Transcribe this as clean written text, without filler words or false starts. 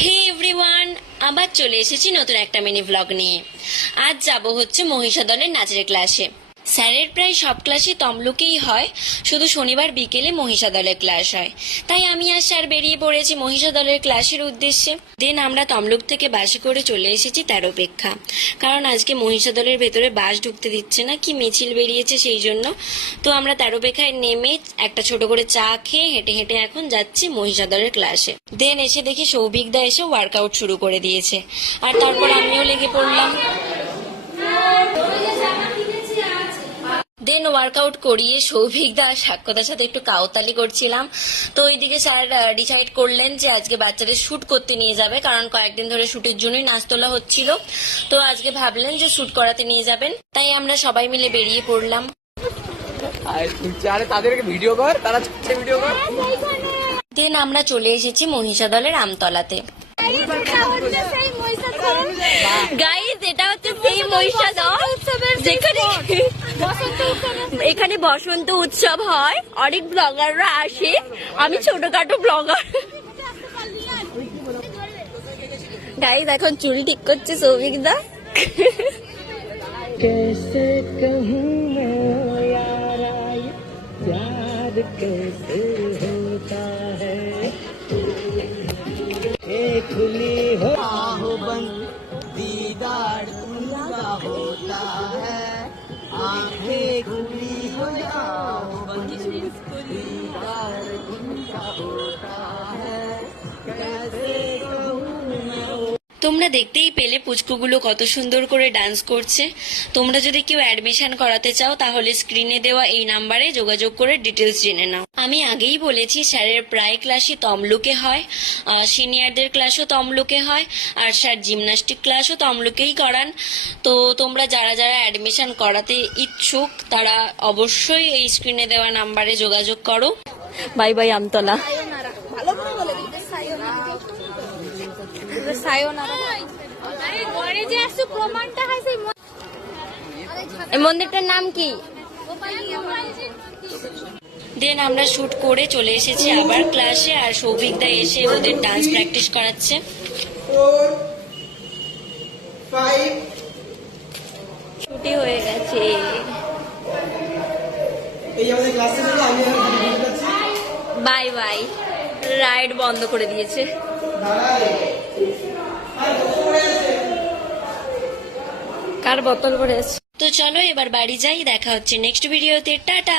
হে everyone, আবার চলে এসেছি নতুন একটা মিনি ব্লগ নিয়ে। আজ যাব হচ্ছে মহিষা দলের নাচের ক্লাসে। স্যারের প্রায় সব ক্লাসই তমলুকেই হয়, শুধু শনিবার বিকেলে মহিষা দলের ক্লাস হয়। তাই আমি আর স্যার বেরিয়ে পড়েছি মহিষা দলের ক্লাসের উদ্দেশ্যে। দেন আমরা তমলুক থেকে বাসে করে চলে এসেছি তেরোপেক্ষা, কারণ আজকে মহিষা দলের ভেতরে বাস ঢুকতে দিচ্ছে না, কি মিছিল বেরিয়েছে সেই জন্য। তো আমরা তেরোপেক্ষায় নেমে একটা ছোট করে চা খেয়ে হেঁটে হেঁটে এখন যাচ্ছি মহিষা দলের ক্লাসে। দেন এসে দেখি সৌভিকদা এসে ওয়ার্কআউট শুরু করে দিয়েছে, আর তারপর আমিও লেগে পড়লাম। দেন ওয়ার্কআউট করিয়ে সৌভিকদা আর সাক্ষ্যদার সাথে একটু কাউতালি করছিলাম। তো ওইদিকে স্যার ডিসাইড করলেন যে আজকে বাচ্চাদের শুট করতে নিয়ে যাবে, কারণ কয়েকদিন ধরে শুটের জন্যই নাচ তোলা হচ্ছিল। তো আজকে ভাবলেন যে শুট করাতে নিয়ে যাবেন, তাই আমরা সবাই মিলে বেরিয়ে পড়লাম। দেন আমরা চলে এসেছি মহিষা দলের আমতলাতে। গাইস, এটা হচ্ছে সেই মহিষা দল যেখানে এখানে বসন্ত উৎসব হয়, অনেক ব্লগাররা আসে, আমি ছোটখাটো ব্লগার। গাইস, এখন চুল ঠিক করছে সৌভিকদা। कैसे कहूँ मैं यारा प्यार कैसे होता है खुली हो बंद दीदार खुला होता है आंखें खुली हो बंद दीदार खुला होता है कैसे कहूँ मैं। তোমরা দেখতেই পেলে পুচকুগুলো কত সুন্দর করে ডান্স করছে। তোমরা যদি কেউ অ্যাডমিশন করাতে চাও তাহলে স্ক্রিনে দেওয়া এই নাম্বারে যোগাযোগ করে ডিটেলস জেনে নাও। আমি আগেই বলেছি স্যারের প্রায় ক্লাসই তমলুকে হয়, সিনিয়রদের ক্লাসও তমলুকে হয়, আর স্যার জিমন্যাস্টিক ক্লাসও তমলুকেই করান। তো তোমরা যারা যারা অ্যাডমিশন করাতে ইচ্ছুক তারা অবশ্যই এই স্ক্রিনে দেওয়া নাম্বারে যোগাযোগ করো। Bye bye Amtala. মন্দিরটার নাম কি? দেন আমরা শুট করে চলে এসেছি আবার ক্লাসে, আর সৌভিকদা এসে ওদের ডান্স প্র্যাকটিস করাচ্ছে। ছুটি হয়ে গেছে। Bye bye. রাইড বন্ধ করে দিয়েছে। কার বোতল ভরে আছে? তো চলো এবার বাড়ি যাই, দেখা হচ্ছে নেক্সট ভিডিওতে। টাটা।